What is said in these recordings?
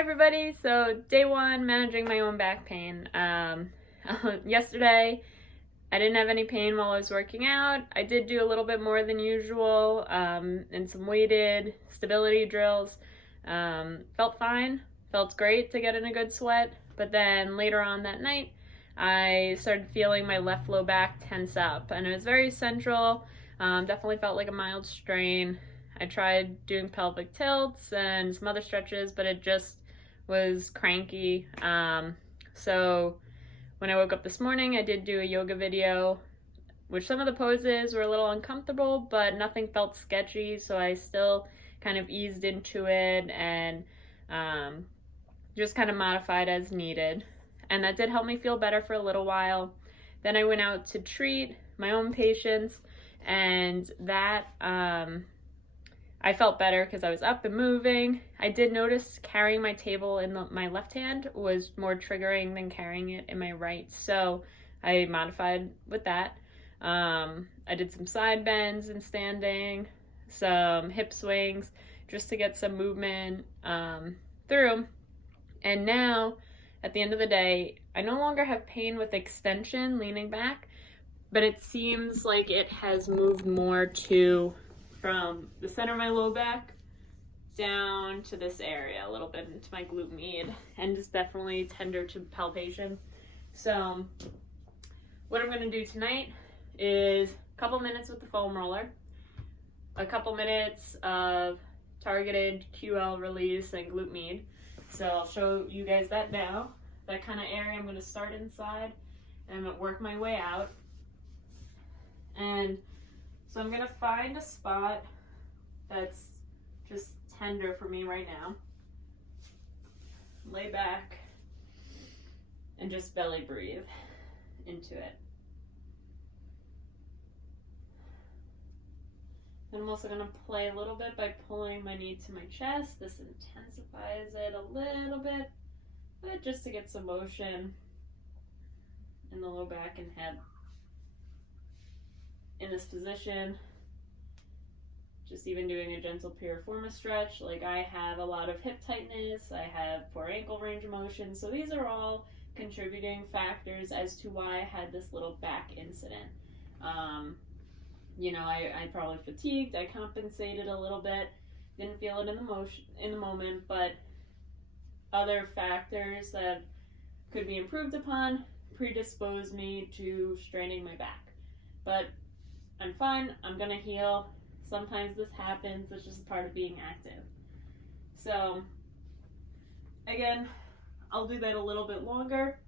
Everybody, so day one, managing my own back pain. Yesterday I didn't have any pain while I was working out. I did do a little bit more than usual and some weighted stability drills. Felt fine, felt great to get in a good sweat, but then later on that night I started feeling my left low back tense up, and it was very central. Definitely felt like a mild strain. I tried doing pelvic tilts and some other stretches, but it just was cranky. So when I woke up this morning, I did do a yoga video, which some of the poses were a little uncomfortable, but nothing felt sketchy, so I still kind of eased into it and just kind of modified as needed. And that did help me feel better for a little while. Then I went out to treat my own patients, and that I felt better because I was up and moving. I did notice carrying my table in my left hand was more triggering than carrying it in my right, so I modified with that. I did some side bends and standing, some hip swings, just to get some movement through. And now, at the end of the day, I no longer have pain with extension, leaning back, but it seems like it has moved more to from the center of my low back down to this area, a little bit into my glute med, and just definitely tender to palpation. So what I'm going to do tonight is a couple minutes with the foam roller, a couple minutes of targeted QL release and glute med. So I'll show you guys that now. That kind of area, I'm going to start inside and work my way out. And so I'm going to find a spot that's just tender for me right now. Lay back and just belly breathe into it. And I'm also going to play a little bit by pulling my knee to my chest. This intensifies it a little bit, but just to get some motion in the low back and head. In this position, just even doing a gentle piriformis stretch, like I have a lot of hip tightness, I have poor ankle range of motion, so these are all contributing factors as to why I had this little back incident. I probably fatigued, I compensated a little bit, didn't feel it in the moment, but other factors that could be improved upon predisposed me to straining my back. But I'm fine, I'm gonna heal. Sometimes this happens, it's just a part of being active. So, again, I'll do that a little bit longer.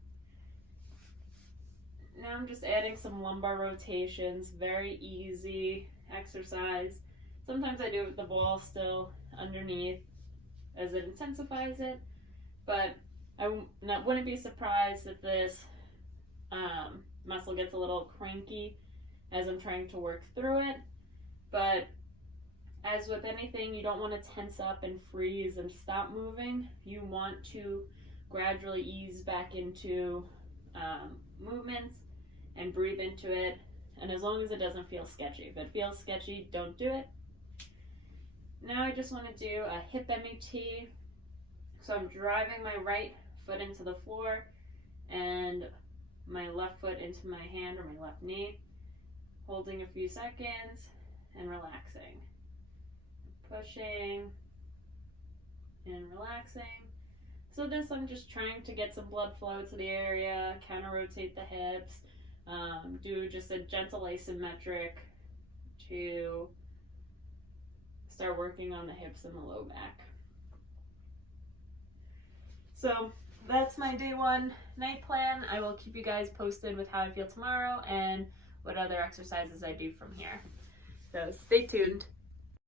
Now I'm just adding some lumbar rotations, very easy exercise. Sometimes I do it with the ball still underneath as it intensifies it, but I wouldn't be surprised if this muscle gets a little cranky as I'm trying to work through it. But as with anything, you don't want to tense up and freeze and stop moving. You want to gradually ease back into movements and breathe into it. And as long as it doesn't feel sketchy. If it feels sketchy, don't do it. Now I just want to do a hip MET. So I'm driving my right foot into the floor and my left foot into my hand or my left knee. Holding a few seconds and relaxing. Pushing and relaxing. So this, I'm just trying to get some blood flow to the area, counter rotate the hips, do just a gentle isometric to start working on the hips and the low back. So that's my day one night plan. I will keep you guys posted with how I feel tomorrow and what other exercises I do from here. So stay tuned.